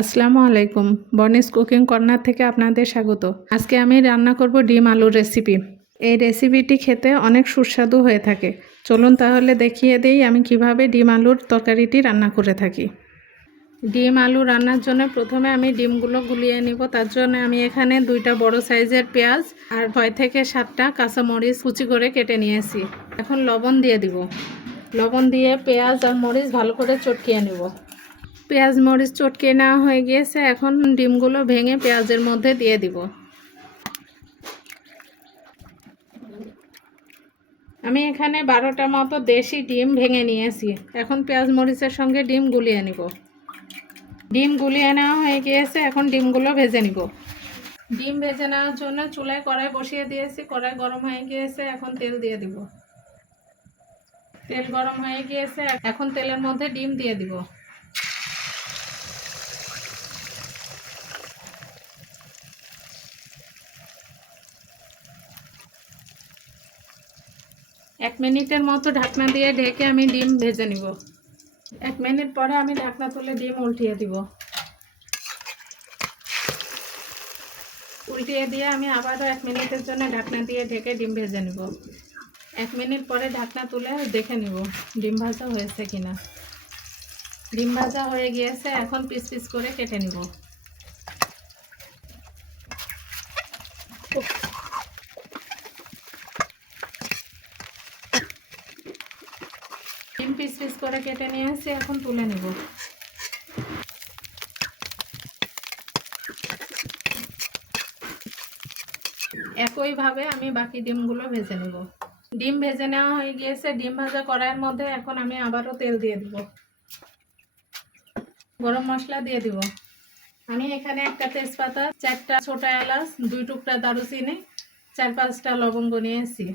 আসসালামু আলাইকুম। বনিস cooking corner থেকে আপনাদের স্বাগত। আজকে আমি রান্না করব ডিম আলুর রেসিপি। এই রেসিপিটি খেতে অনেক সুস্বাদু হয়ে থাকে। চলুন তাহলে দেখিয়ে দেই আমি কীভাবে ডিম আলুর তরকারিটি রান্না করে থাকি। ডিম আলু রান্নার জন্য প্রথমে আমি ডিমগুলো গুলিয়ে নিব। তার জন্য আমি এখানে দুইটা বড় সাইজের পেঁয়াজ আর ছয় থেকে সাতটা কাঁচামরিচ কুচি করে কেটে নিয়েছি। এখন লবণ দিয়ে দিব। লবণ দিয়ে পেঁয়াজ আর মরিচ ভালো করে চটকিয়ে নেব। পেঁয়াজ মরিচ চটকে নেওয়া হয়ে গিয়েছে, এখন ডিমগুলো ভেঙে পেঁয়াজের মধ্যে দিয়ে দিব। আমি এখানে বারোটা মতো দেশি ডিম ভেঙে নিয়েছি, এখন পেঁয়াজ মরিচের সঙ্গে ডিম গুলিয়ে নিব। ডিম গুলিয়ে নেওয়া হয়ে গিয়েছে, এখন ডিমগুলো ভেজে নিব। ডিম ভেজে নেওয়ার জন্য চুলায় কড়াই বসিয়ে দিয়েছি, কড়াই গরম হয়ে গিয়েছে, এখন তেল দিয়ে দিব। তেল গরম হয়ে গিয়েছে, এখন তেলের মধ্যে ডিম দিয়ে দিব। এক মিনিটের মতো ঢাকনা দিয়ে ঢেকে আমি ডিম ভেজে নিব। এক মিনিট পরে আমি ঢাকনা তুলে ডিম উল্টিয়ে দিব। উল্টিয়ে দিয়ে আমি আবারও এক মিনিটের জন্য ঢাকনা দিয়ে ঢেকে ডিম ভেজে নিব। এক মিনিট পরে ঢাকনা তুলে দেখে নিব ডিম ভাজা হয়েছে কিনা। ডিম ভাজা হয়ে গিয়েছে, এখন পিস পিস করে কেটে নিব। পিস পিস করে কেটে নিয়ে এসে এখন তুলে নেব। একইভাবে আমি বাকি ডিমগুলো ভেজে নেব। ডিম ভেজে নেওয়া হয়ে গিয়েছে, ডিম ভাজা কড়াইয়ের মধ্যে এখন আমি আবারও তেল দিয়ে দিব। গরম মশলা দিয়ে দিব। আমি এখানে একটা তেজপাতা, চারটা ছোটা এলাচ, দুই টুকরা দারুচিনি, চার পাঁচটা লবঙ্গ নিয়েছি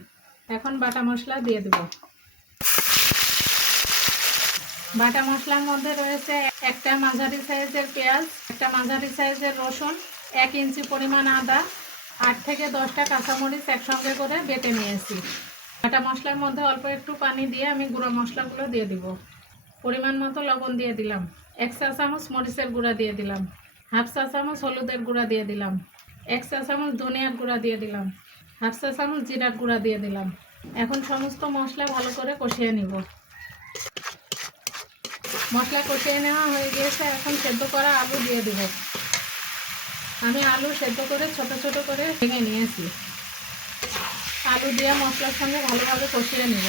এখন বাটা মশলা দিয়ে দেবো। বাটা মশলার মধ্যে রয়েছে একটা মাঝারি সাইজের পেঁয়াজ, একটা মাঝারি সাইজের রসুন, এক ইঞ্চি পরিমাণ আদা, আট থেকে দশটা কাঁচামরিচ একসঙ্গে করে বেটে নিয়েছি। বাটা মশলার মধ্যে অল্প একটু পানি দিয়ে আমি গুঁড়ো মশলাগুলো দিয়ে দিব। পরিমাণ মতো লবণ দিয়ে দিলাম। এক চা চামচ মরিচের গুঁড়া দিয়ে দিলাম। হাফ চা চামচ হলুদের গুঁড়া দিয়ে দিলাম। এক চা চামচ ধনিয়ার গুঁড়া দিয়ে দিলাম। হাফ চা চামচ জিরার গুঁড়া দিয়ে দিলাম। এখন সমস্ত মশলা ভালো করে কষিয়ে নিব। মশলা কষিয়ে নেওয়া হয়ে গিয়েছে, এখন সেদ্ধ করা আলু দিয়ে দেব। আমি আলু সেদ্ধ করে ছোট ছোট করে ভেঙে নিয়েছি। আলু দিয়ে মশলার সঙ্গে ভালোভাবে কষিয়ে নেব।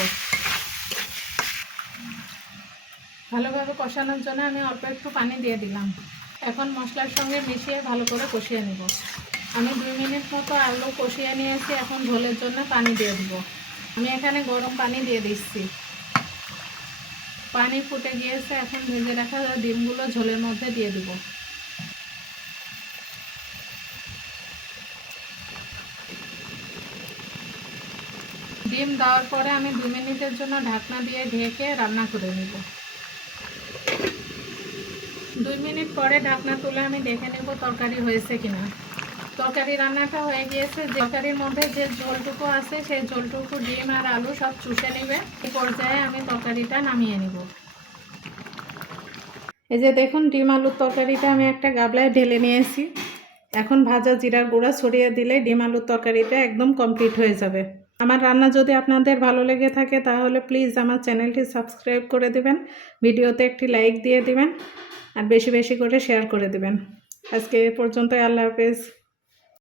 ভালোভাবে কষানোর জন্য আমি অল্প একটু পানি দিয়ে দিলাম। এখন মশলার সঙ্গে মিশিয়ে ভালো করে কষিয়ে নেব। আমি দুই মিনিট মতো আলু কষিয়ে নিয়েছি, এখন ঝোলের জন্য পানি দিয়ে দেব। আমি এখানে গরম পানি দিয়ে দিচ্ছি। পানি ফুটে গিয়েছে, এখন ভেজে রাখা ডিমগুলো ঝোলের মধ্যে দিয়ে দিব। ডিম দেওয়ার পরে আমি দু মিনিটের জন্য ঢাকনা দিয়ে ঢেকে রান্না করে নিব। দুই মিনিট পরে ঢাকনা তুলে আমি দেখে নেব তরকারি হয়েছে কিনা। তরকারি রান্নাটা হয়ে গিয়েছে। তরকারির মধ্যে যে ঝোলটুকু আছে, সেই ঝোলটুকু, ডিম আর আলু সব চুষে নেবে। এই পর্যায়ে আমি তরকারিটা নামিয়ে নিব। এই যে দেখুন, ডিম আলুর তরকারিটা আমি একটা গাবলায় ঢেলে নিয়েছি। এখন ভাজা জিরার গুঁড়া ছড়িয়ে দিলে ডিম আলুর তরকারিটা একদম কমপ্লিট হয়ে যাবে। আমার রান্না যদি আপনাদের ভালো লেগে থাকে, তাহলে প্লিজ আমার চ্যানেলটি সাবস্ক্রাইব করে দেবেন, ভিডিওতে একটি লাইক দিয়ে দিবেন, আর বেশি বেশি করে শেয়ার করে দেবেন। আজকে এ পর্যন্তই, আল্লাহ হাফেজ।